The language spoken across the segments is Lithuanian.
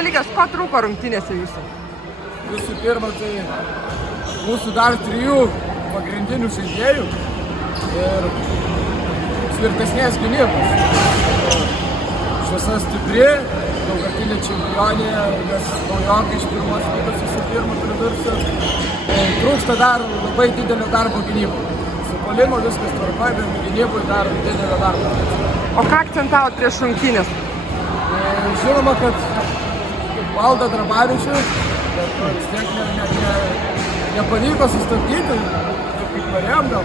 dalykas, ko trūko rungtynėse jūsų? Visų pirma, tai mūsų dar 3 pagrindinių žaidėjų ir tvirtesnės gynybos. Šviesa stipri, daugkartinė čempionė, nes naujokai iš pirmos vietos visų pirma pridursiu. Trūksta dar labai didelio darbo gynybų. Su puolimo viskas tvarkoj, bet gynybui dar didelio darbo. O ką akcentavot prieš rungtynės? Žinoma, kad valdo Drabavičių, bet vis tiek nepavyko sustabdyti, kaip norėjom gal.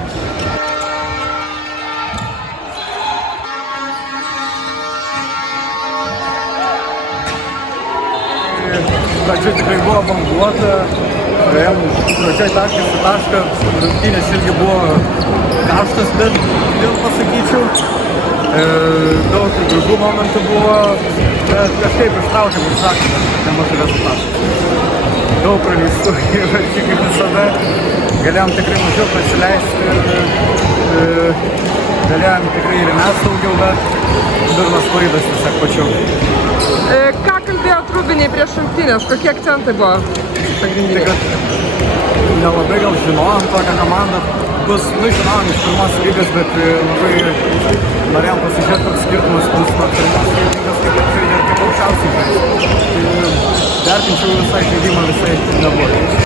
Pradžia tikrai buvo banguota, pradžioj taškas į tašką, rungtynės irgi buvo karštas, bet vėl pasakyčiau. Daug ir draugų momentų buvo, bet kažkaip ištraukėm ir sakėm, nemažai rezultatų. Daug praleistų įvarčių kaip visada, galėjom tikrai mažiau pasileisti ir galėjom tikrai ir mes daugiau, bet durnas klaidas tiesiog pačiau. Ką kalbėjot Rūbiniai prieš rungtynės? Kokie akcentai buvo pagrindiniai? Nelabai gal žinojom tokią komandą. Žinojom iš pirmos lygos, bet labai norėjom pasižiūrėti, koks skirtumas bus nuo pirmos lygos, kaip jie žaidė ir kaip aukščiausiai žaidė. Tai vertinčiau visai žaidimą visai neblogai.